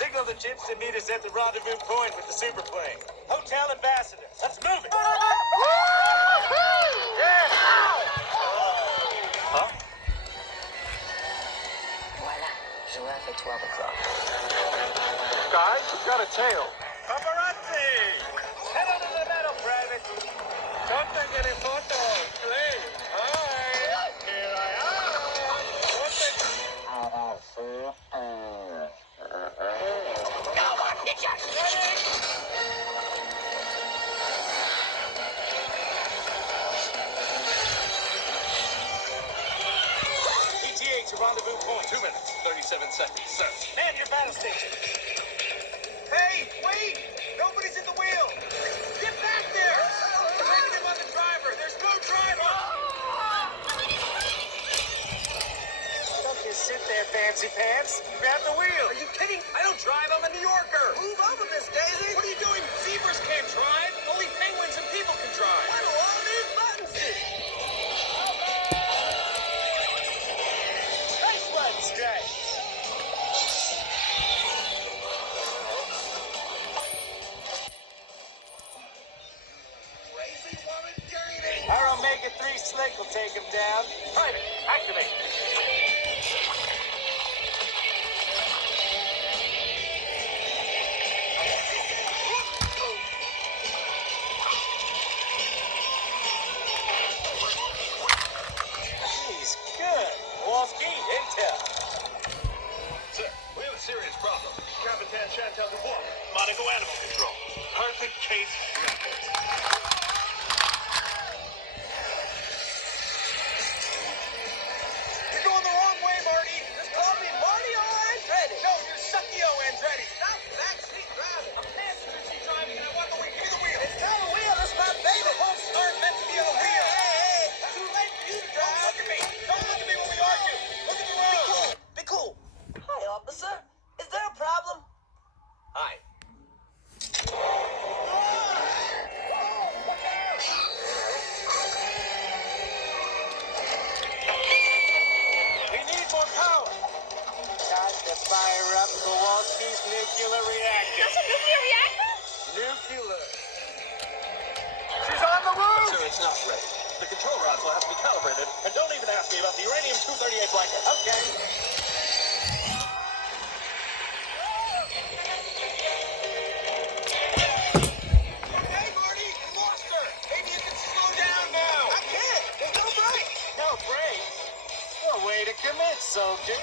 Signal the chips to meet us at the rendezvous point with the superplane. Hotel Ambassador. Let's move it. Huh? Voila. Joël fait 12 o'clock. Guys, we've got a tail. Paparazzi! Head on to the meadow, Private. Don't take any photos, please. Hi. Here I am. Come on, ninjas! ETA to rendezvous point. 2 minutes, 37 seconds, sir. Man your battle station. Hey, wait! Nobody's in the wheel! Get back there! Blaming him on the driver! There's no driver! Don't just sit there, fancy pants. Grab the wheel! Are you kidding? I don't drive, I'm a New Yorker! Move over, Miss Daisy! What are you doing? Zebras can't drive! Only penguins and people can drive! What do all these buttons do? Nice one, Stretch! Our Omega-3 slick will take him down. Private, activate. He's good. Kowalski, intel. Sir, we have a serious problem. Capitan Chantal Dubois, Monaco Animal Control. Perfect case records. You're going the wrong way, Marty. Just call me Mario Andretti. No, you're Suckio Andretti. Stop backseat driving. I'm passenger seat driving and I want the wheel. Give me the wheel. It's not a wheel, it's my baby. The whole start meant to be on a wheel. Hey, too late for you to Don't drive. look at me. Don't look at me when we argue. Look at the road. Be cool. Hi, officer. Is there a problem? Hi. We need more power. Time to fire up Kowalski's nuclear reactor. That's a nuclear reactor? Nuclear. She's on the roof. Sir, it's not ready. The control rods will have to be calibrated. And don't even ask me about the uranium-238 blanket. Okay. Hey, Marty, you lost her. Maybe you can slow down now. I can't. There's no brakes. No brakes. Well, way to commit, soldier.